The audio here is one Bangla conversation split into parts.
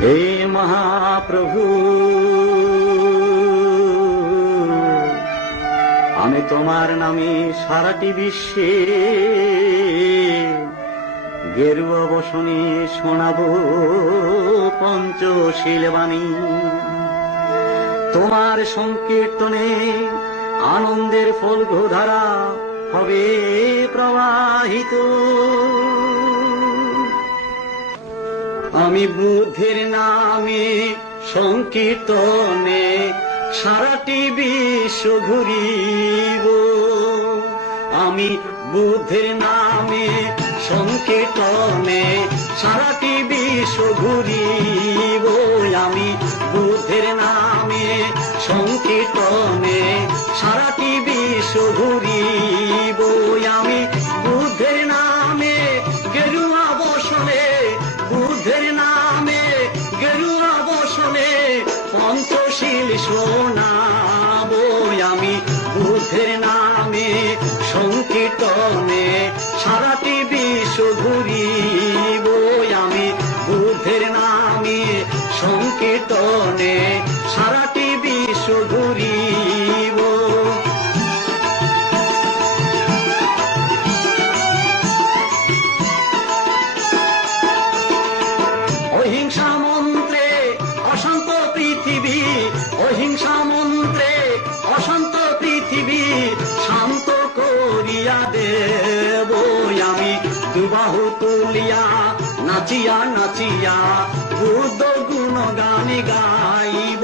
হে মহাপ্রভু, আমি তোমার নামে সারাটি বিশ্বে গেরুয়া বসনে শোনাবো পঞ্চশীল বাণী। তোমার সংকীর্তনে আনন্দের ফল্গুধারা হবে প্রবাহিত। আমি বুদ্ধের নামে সংকীর্তনে সারাটি বিশ্ব ঘুরিব। আমি বুদ্ধের নামে সংকীর্তনে সারাটি বিশ্ব ঘুরিব। আমি বুদ্ধের নামে সংকীর্তনে সারাটি বিশ্ব ঘুরিব। আমি বুদ্ধের নামে গেরুয়া বসনে, বুদ্ধের নামে গেরুয়া বসনে পঞ্চশীল শোনাব। আমি বুদ্ধের নামে সংকীর্তনে সারাটি বিশ্ব ঘুরিব। আমি বুদ্ধের নামে সংকীর্তনে সারাটি বিশ্ব ঘুরিব। অহিংসা মন্ত্রে অশান্ত পৃথিবী, অহিংসা মন্ত্রে অশান্ত পৃথিবী শান্ত করিয়া দেব। আমি দুবাহু তুলিয়া নাচিয়া নাচিয়া বুদ্ধ গুণগান গাইব।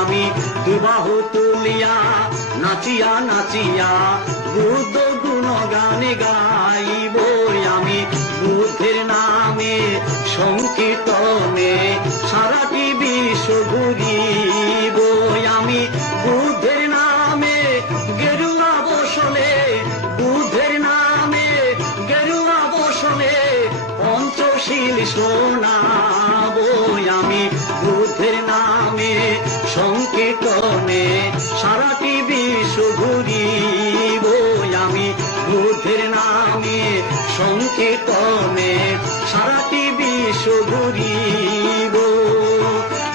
আমি দুবাহু তুলিয়া নাচিয়া নাচিয়া বুদ্ধ গুণগান গাইব। আমি বুদ্ধের নামে সংকীর্তনে সারাটি বিশ্ব ঘুরিব। আমি বুদ্ধের নামে গেরুয়া বসনে, বুদ্ধের নামে গেরুয়া বসনে পঞ্চশীল শোনাব। আমি বুদ্ধের নামে সংকীর্তনে সারাটি বিশ্ব ঘুরিব। আমি বুদ্ধের নামে সংকীর্তনে সারাটি বিশ্ব ঘুরিব।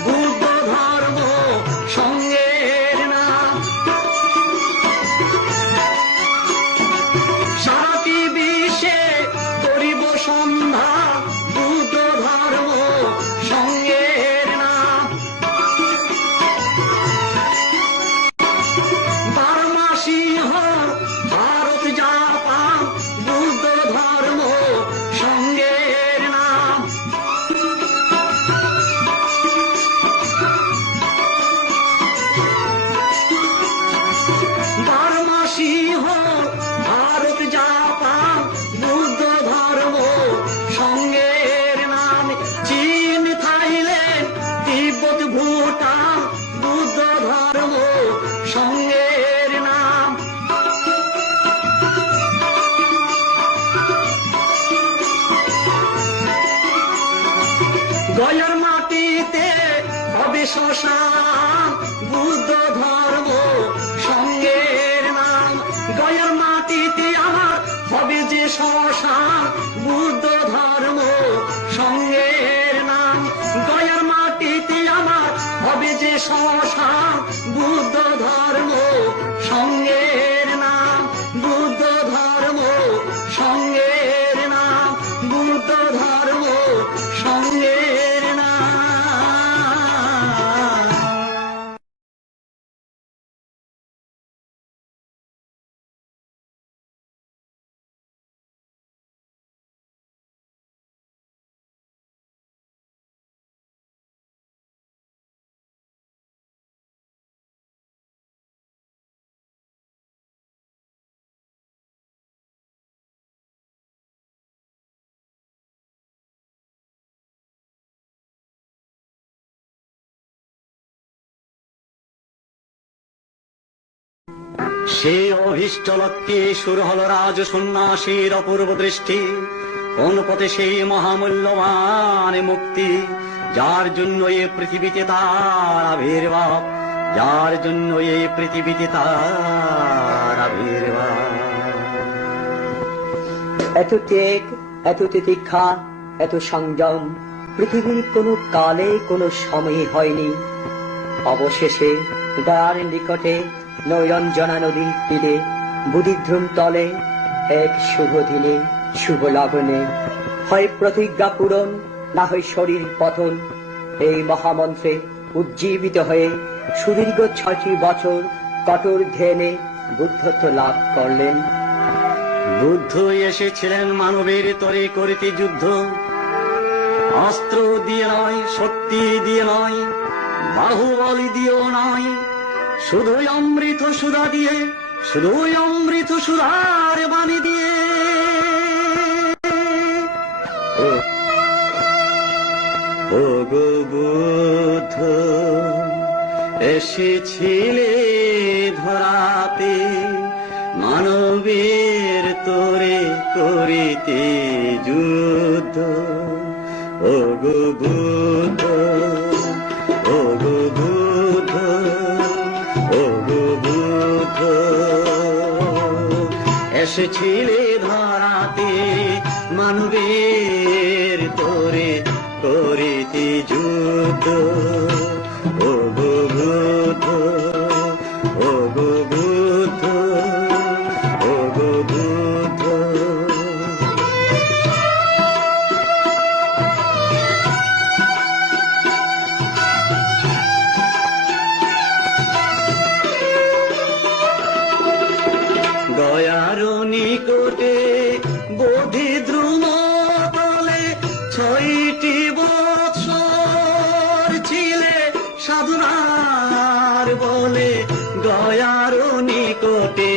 বুদ্ধ ধর্ম সঙ্গের নাম সারাটি বিশ্বে করিব সন্ধ্যা। বুদ্ধ ধর্ম সঙ্গের নাম বার্মা সিংহ ভারত জাপান বুদ্ধ ধর্ম সঙ্গের নাম। বার্মা সিংহ ভারত জাপান বুদ্ধ ধর্ম সঙ্গের নাম। চীন থাইল্যান্ড তিব্বত ভুটান বুদ্ধ ধর্ম সঙ্গের নাম। গয়ার মাটিতে হবে শ্মশান বুদ্ধ ধর্ম সঙ্গের নাম। গয়ার মাটিতে আমার হবে যে শ্মশান বুদ্ধ ধর্ম সঙ্গের নাম। গয়ার মাটিতে আমার হবে যে শ্মশান বুদ্ধ ধর্ম সঙ্গের নাম। বুদ্ধ ধর্ম সঙ্গের নাম, বুদ্ধ ধর্ম সঙ্গের নাম। সে অভীষ্ট লক্ষ্যে শুরু হল রাজ সন্ন্যাসীর অপূর্ব দৃষ্টি। কোন পথে সেই মহামূল্যবান মুক্তি, যার জন্য এ পৃথিবীতে তার আবির্ভাব, যার জন্য এই পৃথিবীতে তার আবির্ভাব। এত ত্যাগ, এত তিতিক্ষা, এত সংযম, পৃথিবীর কোনো কালে কোনো সময়ে হয়নি। অবশেষে গয়ার নিকটে নৈরঞ্জনা নদীর তীরে বুদ্ধিধ্রুম তলে এক শুভ দিনে শুভ লগ্নে হয় প্রতিজ্ঞা পূরণ, না হয় শরীর পতন, এই মহামন্ত্রে উজ্জীবিত হয়ে সুদীর্ঘ 6টি বছর কঠোর ধ্যানে বুদ্ধত্ব লাভ করলেন। বুদ্ধ এসেছিলেন মানবের তরে করিতে যুদ্ধ, অস্ত্র দিয়ে নয়, শক্তি দিয়ে নয়, বাহুবল দিয়েও নয়, শুধুই অমৃত সুধা দিয়ে, শুধুই অমৃত সুধার বাণী দিয়ে। ও গো বুদ্ধ এসেছিলে ধরাতে, মানবের তোরে করিতে যুদ্ধ। ও গো বুদ্ধ, ও গো বুদ্ধ, ও গো বুদ্ধ এসেছিলে ধরাতে, মানবের তোরে করিতে যুদ্ধ। ও গো বুদ্ধ, ও গো বুদ্ধ, ও গো বুদ্ধ। গয়ার নিকটে বোধিদ্রুম তলে 6টি বৎসর ছিলে সাধনার বলে। গয়ার নিকটে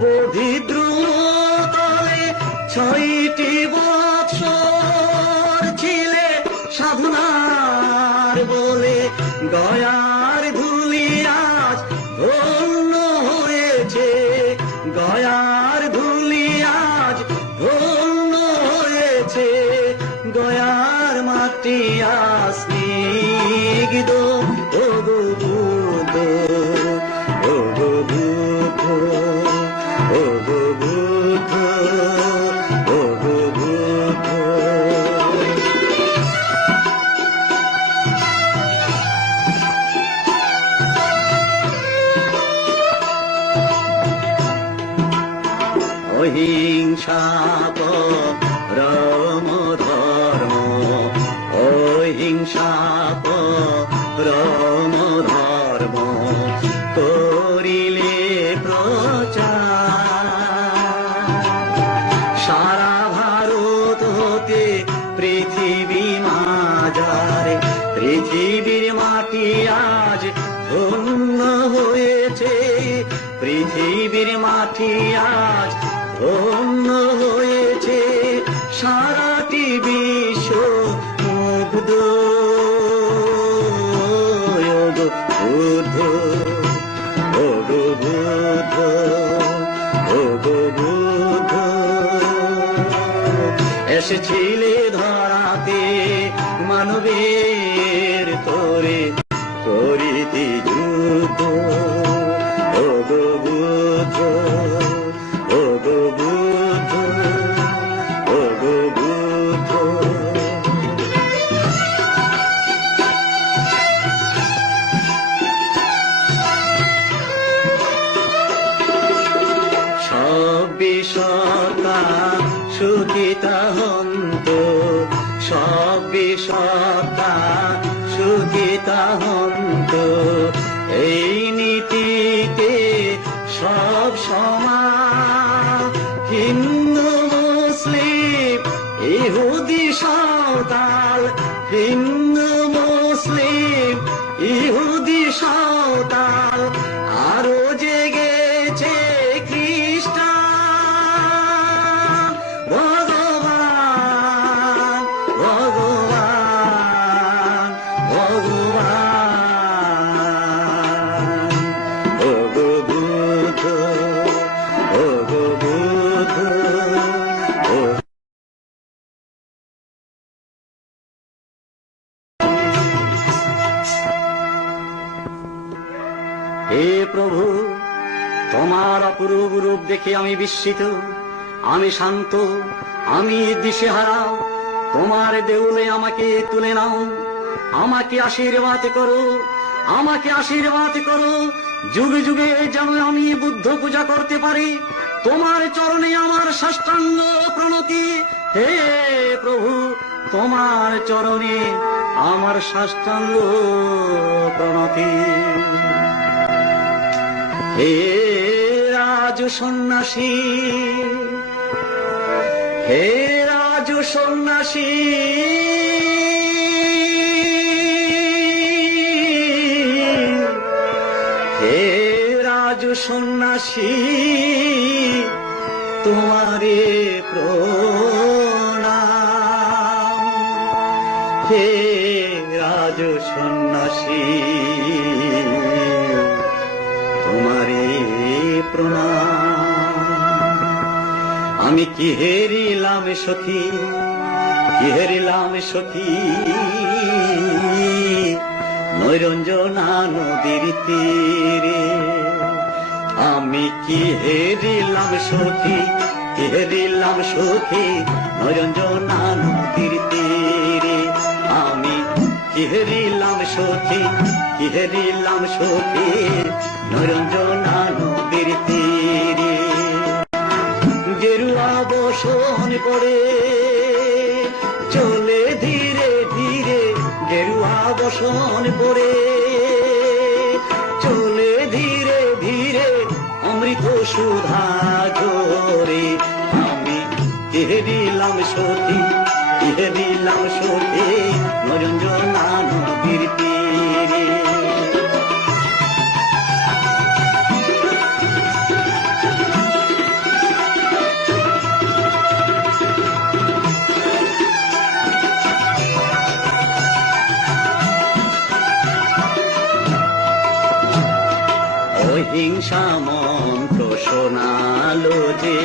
বোধিদ্রুম তলে 6টি বৎসর ছিলে সাধনার বলে। গয়ার ধুলি আজ ধন্য হয়েছে, গয়ার ধুলি আজ ধন্য হয়েছে, গয়ার মাটি আজ স্নিগ্ধ। ও গো বুদ্ধ, ও গো বুদ্ধ, ও গো বুদ্ধ, ও গো বুদ্ধ। অহিংসা পরম ধর্ম, অহিংসা পরম ধর্ম করিলে প্রচার। সারা ভারত হতে পৃথিবী মাঝারে, পৃথিবীর মাটি আজ ধন্য হয়েছে, পৃথিবীর মাটি আজ ধন্য হয়েছে, সারাটি বিশ্ব মুগ্ধ। ও গো বুদ্ধ, ও গো বুদ্ধ, ও গো বুদ্ধ এসেছিলে ধরাতে, মানবের তোরে করিতে যুদ্ধ। ও গো বুদ্ধ, ও গো বুদ্ধ, ও গো বুদ্ধ। সব বিষতা সুখিতা হন্ত, সব বিষতা সুখিতা হন্ত, এই নীতিতে সব সমান। হিন্দু মুসলিম ইহুদি সাঁওতাল, হিন্দু মুসলিম ইহুদি সাঁওতাল, আরো জেগেছে খ্রিস্টান। ভগবান, ভগবান, ভগবান। ও গো বুদ্ধ, ও গো বুদ্ধ, ও হে প্রভু, তোমার অপরূপ রূপ দেখে আমি বিস্মিত, আমি শান্ত, আমি দিশেহারা, তোমার দেউলে আমাকে তুলে নাও, আমাকে আশীর্বাদ করো, আমাকে আশীর্বাদ করো, যুগে যুগে যেন আমি বুদ্ধ পূজা করতে পারি। তোমার চরণে আমার সাষ্টাঙ্গ প্রণতি, হে প্রভু তোমার চরণে আমার সাষ্টাঙ্গ প্রণতি। হে রাজ সন্ন্যাসী, হে রাজ সন্ন্যাসী, হে রাজ সন্ন্যাসী, তোমারে প্রণাম। হে রাজ সন্ন্যাসী, তোমারে প্রণাম। আমি কি হেরিলাম সখী, কি হেরিলাম সখী, নৈরঞ্জনা নদীর তীরে। আমি কি হেরিলাম সখী, কি হেরিলাম সখী, নৈরঞ্জনা নদীর তীরে। আমি কি হেরিলাম সখী, কি হেরিলাম সখী, নৈরঞ্জনা নদীর তীরে। গেরুয়া বসন পড়ে চলে ধীরে ধীরে, গেরুয়া বসন পড়ে চলে ধীরে ধীরে, অমৃত সুধা ঝরে। আমি কেহরিলাম সতী, কেহরিলাম সতী, নৈরঞ্জনা নদীর তীরে। অহিংসা মন্ত্র শোনালো যে,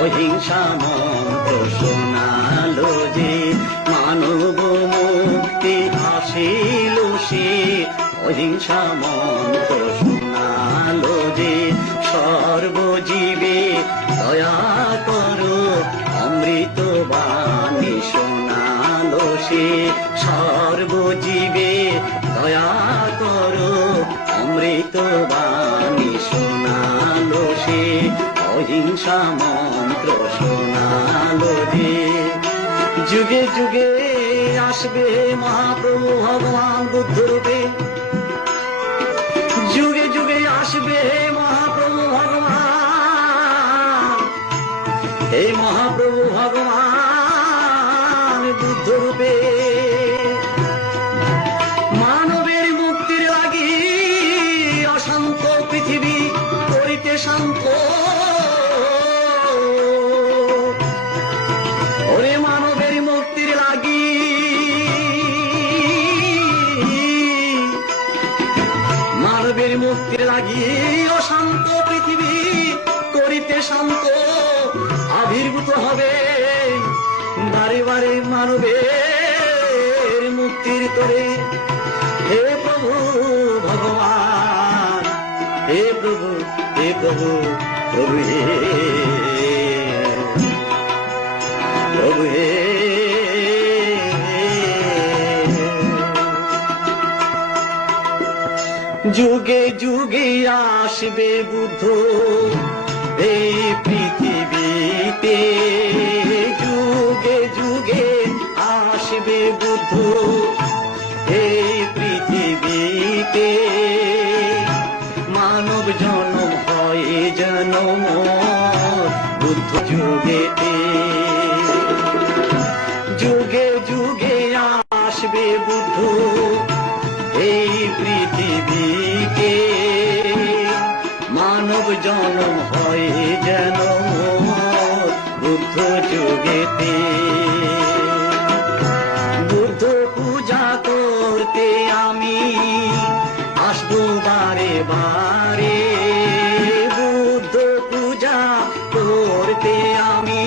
অহিংসা মন্ত্র শোনালো যে, মানব মুক্তি আসিল সে। অহিংসা মন্ত্র শোনালো যে, সর্বজীবে দয়া করো, অমৃত বাণী শোনালো সে। সর্বজীবে দয়া করো, অমৃত বাণী শোনালো সে। অহিংসা মন্ত্র শোনালো যে, যুগে যুগে আসবে মহাপ্রভু ভগবান বুদ্ধ রূপে। যুগে যুগে আসবে মহাপ্রভু ভগবান, এই মহাপ্রভু ভগবান বুদ্ধ রূপে। মানবের মুক্তির লাগি অশান্ত পৃথিবী করিতে শান্ত। ওরে মানবের মুক্তির লাগি, মানবের মুক্তির লাগি অশান্ত পৃথিবী করিতে শান্ত। আবির্ভূত হবে বারে বারে মানবের মুক্তির তরে। হে প্রভু ভগবান, হে প্রভু, হে প্রভু, প্রভু হে, প্রভু হে। যুগে যুগে আসবে বুদ্ধ এই পৃথিবীতে। যুগে যুগে আসবে বুদ্ধ এই পৃথিবীতে। মানব জনম হয় জনম বুদ্ধ যুগেতে। যুগে যুগে আসবে বুদ্ধ এই পৃথিবীতে। মানব জনম হয় যেন বুদ্ধ যুগেতে। বুদ্ধ পূজা করতে আমি আসবো বারে বারে। বুদ্ধ পূজা করতে আমি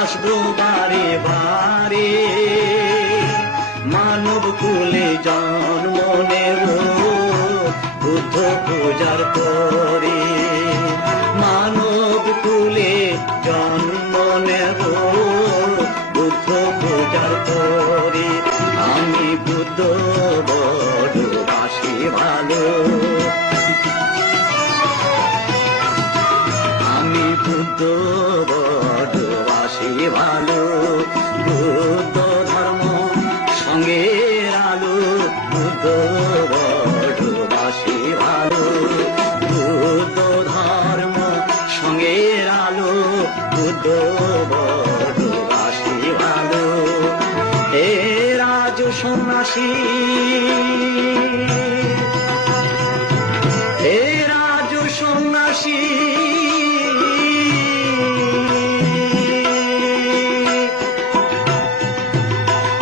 আসবো বারে বারে। মানব কুলে জন্ম নেব বুদ্ধ পূজার পরে। মানব কুলে জন্ম নেব বুদ্ধ করি, আমি বুদ্ধ বড় বাসি ভালো, আমি বুদ্ধ বড় বাসি ভালো, বুদ্ধ ধর্ম সঙ্গের আলো, বুদ্ধ বড় বাসি ভালো, বুদ্ধ ধর্ম সঙ্গের আলো, বুদ্ধ বড় বাসি ভালো। হে রাজ সন্ন্যাসী, হে রাজ সন্ন্যাসী,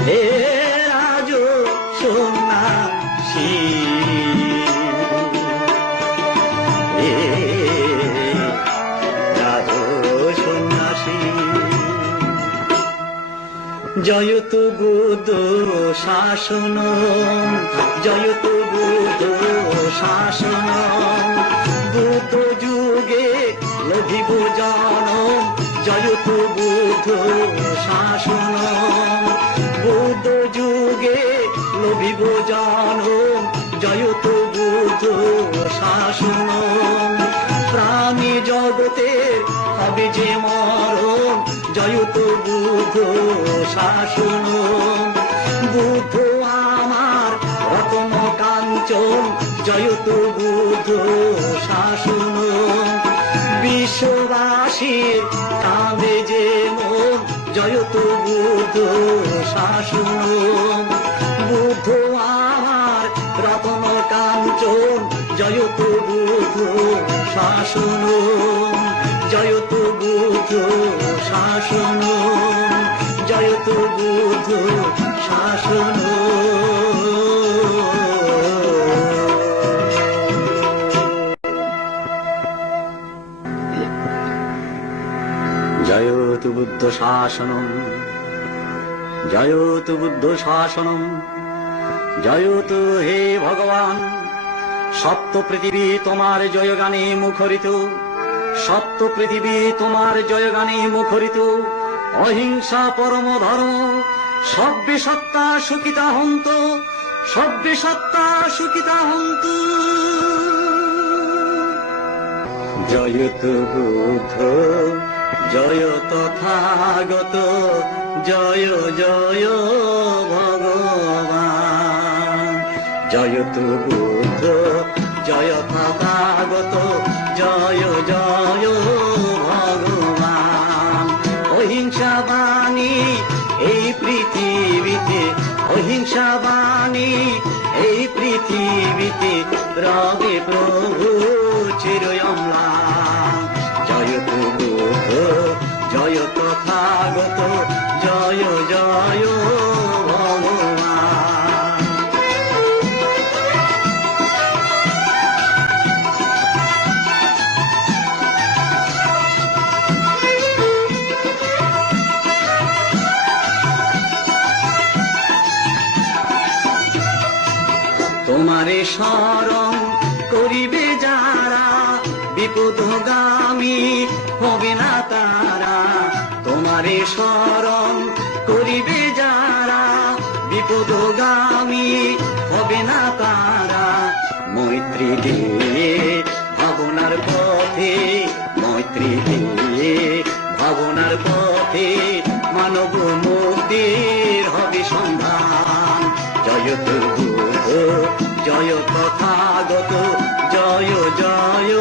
হে রাজ সন্ন্যাসী, হে রাজ সন্ন্যাসী। জয়তু বুদ্ধ শাসন, জয়তু বুদ্ধ শাসন, বুদ্ধ যুগে লভিব জনম, জয়তু বুদ্ধ শাসন, বুদ্ধ যুগে লভিব জনম, জয়তু বুদ্ধ শাসন, প্রাণী জগতের হবে যে মরণ, জয়তু বুদ্ধ শাসন, বুদ্ধ আমার রতন কাঞ্চন, জয়তু বুদ্ধ শাসন, বিশ্ববাসীর কাঁদে যে মন, জয়তু বুদ্ধ শাসন, বুদ্ধ আমার রতন কাঞ্চন, জয়তু বুদ্ধ শাসন, জয়তু বুদ্ধ শাসন, জয়তু বুদ্ধ শাসন। জয়তু বুদ্ধ শাসনম, জয়তু বুদ্ধ শাসনম, জয়তু হে ভগবান। সপ্ত পৃথিবী তোমার জয়গানে মুখরিত, সপ্ত পৃথিবী তোমার জয়গানে মুখরিত, অহিংসা পরম ধর্ম, সব্যে সত্তা সুখিতা হন্ত, সব্যে সত্তা সুখিতা হন্ত। জয়তু বুদ্ধ, জয় তথাগত, জয় জয় ভগবান। জয়তু বুদ্ধ, জয় তথাগত, জয় জয় ভগবান। অহিংসা বাণী এই পৃথিবীতে, অহিংসা বাণী এই পৃথিবীতে, রবে প্রভু চিরয়ম্লান। জয়তু বুদ্ধ, জয় তথাগত, জয় জয় ভগবান। তোমারে শরণ করিবে যারা, বিপদগামী হবে না তারা। তোমারে শরণ করিবে যারা, বিপদগামী হবে না তারা। মৈত্রী দিয়ে ভাবনার পথে, মৈত্রী দিয়ে ভাবনার পথে, মানব মুক্তির হবে সন্ধান। জয়তু বুদ্ধ, জয় তথাগত, জয় জয়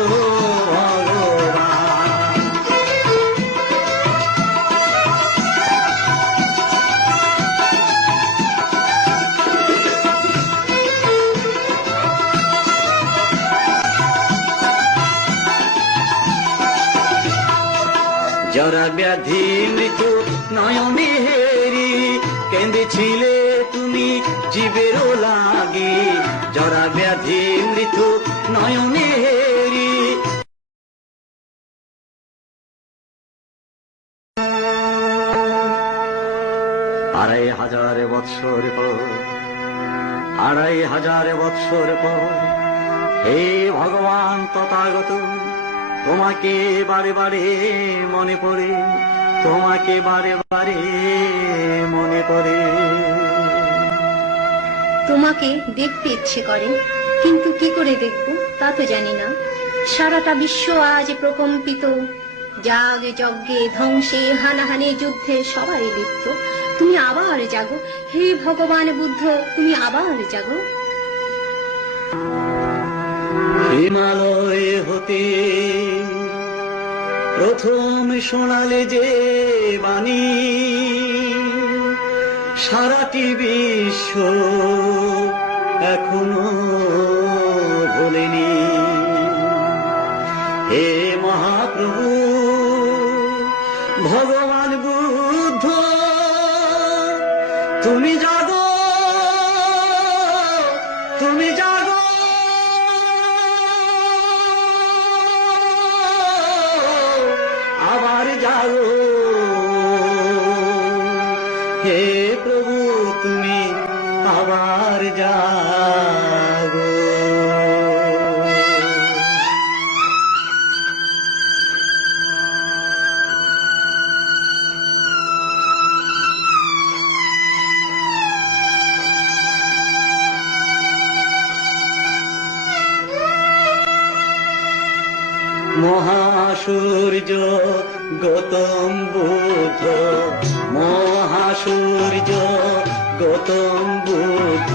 ভগবান। জরা ব্যাধি মৃত্যু নয়নে হেরি, কেঁদেছিলে তুমি জীবেরও লাগে। জরা ব্যাধি মৃত্যু নয়নে হেরি, আড়াই হাজার বৎসর পর, আড়াই হাজার বৎসর পর, হে ভগবান তথাগত, তোমাকে বারে বারে মনে পড়ে, তোমাকে বারে বারে মনে করে। তোমাকে দেখতে ইচ্ছে করে, কিন্তু কি করে দেখব তা তো জানি না। সারাটা বিশ্ব আজ প্রকম্পিত, যাগ যজ্ঞে ধ্বংসে হানাহানি যুদ্ধে সবাই লিপ্ত। তুমি আবার জাগো, হে ভগবান বুদ্ধ, তুমি আবার জাগো। হিমালয় হতে প্রথম শোনালে যে বাণী, সারাটি বিশ্ব এখনো ভোলেনি। হে মহাপ্রভু ভগবান বুদ্ধ, তুমি জাগো, তুমি জাগো, আবার জাগো। হে প্রভু তুমি আবার জাগো। মহাসূর্য গৌতম বুদ্ধ, মহাসূর্য গৌতম বুদ্ধ,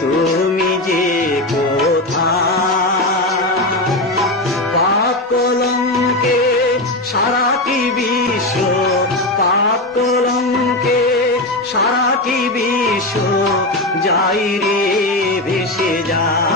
তুমি যে কোথায়? পাপ কলঙ্কে সারাটি বিশ্ব, পাপ কলঙ্কে সারাটি বিশ্ব যাই রে ভেসে যায়।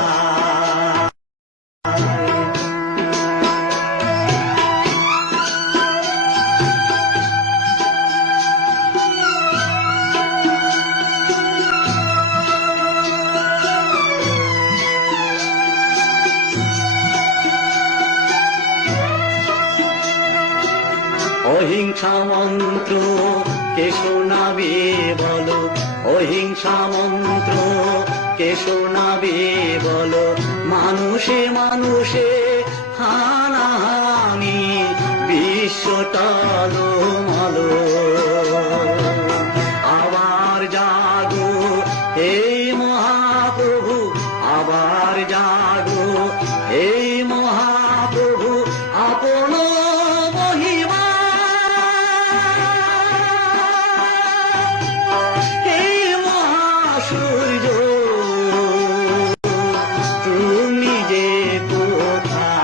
অহিংসা মন্ত্র কে শোনাবে বলো, অহিংসা মন্ত্র কে শোনাবে বলো। মানুষে মানুষে হানাহানি, বিশ্ব টলমলো। আবার জাগো এই মহাপ্রভু, আবার জাগো এই মহাপ্রভু, আপন মহিমা এই মহাসূর্য, তুমি যে কোথায়?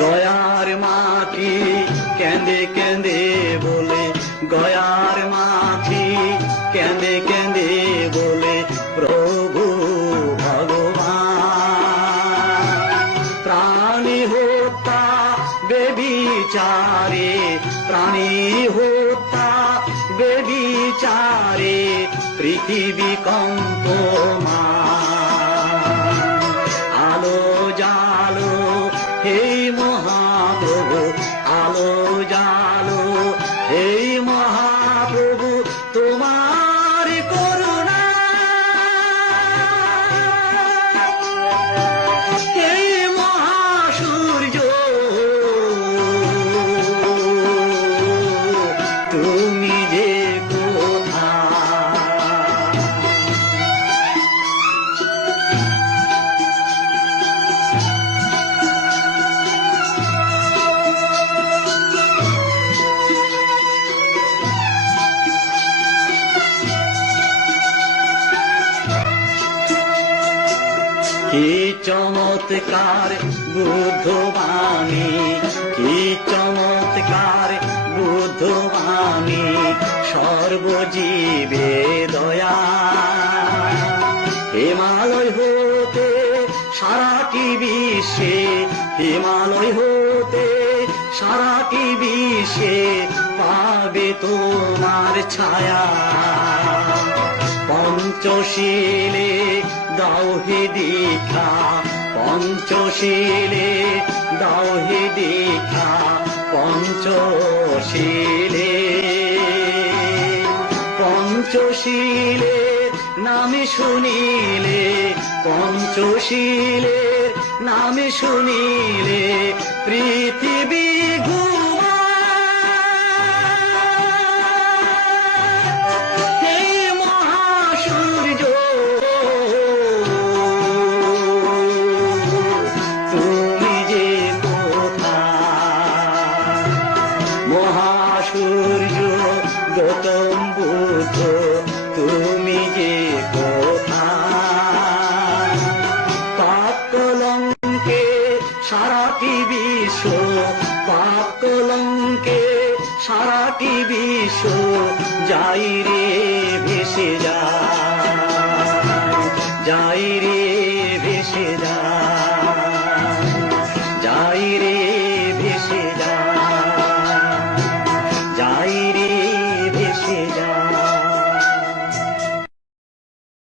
গয়ার মাটি কেঁদে কেঁদে বলে, গয়ার মাটি কেঁদে কেঁদে বলে, প্রভু ভগবান প্রাণী হত্যা বেবিচারে, প্রাণী হত্যা বেবিচারে, পৃথিবী কম্পমান। আলো জালো হে মহাপ্রভু, আলো জালো হে মহাপ্রভু, তোমার করুণা হে মহাসূর্য, তুমি যে কোথায়? কি চমৎকার বুদ্ধবাণী, কি চমৎকার বুদ্ধবাণী, সর্বজীবে দয়া। হিমালয় হতে সারাটি বিশ্বে, হিমালয় হতে সারাটি বিশ্বে পাবে তোমার ছায়া। পঞ্চশীলে দাও হে দীক্ষা, পঞ্চশীলে দাও হে দীক্ষা পঞ্চশীলে পঞ্চশীলে নামে শুনিলে পঞ্চশীলে নামে শুনিলে পৃথিবী হে মহাসূর্য তুমি যে কোথায় মহাসূর্য গৌতম বুদ্ধ তুমি যে কোথায় পাপ কলঙ্কে সারাটি বিশ্ব পাপ কলঙ্কে সারাটি বিশ্ব যাই রে ভেসে যাই রে ভেসে যাই রে ভেসে যাই রে ভেসে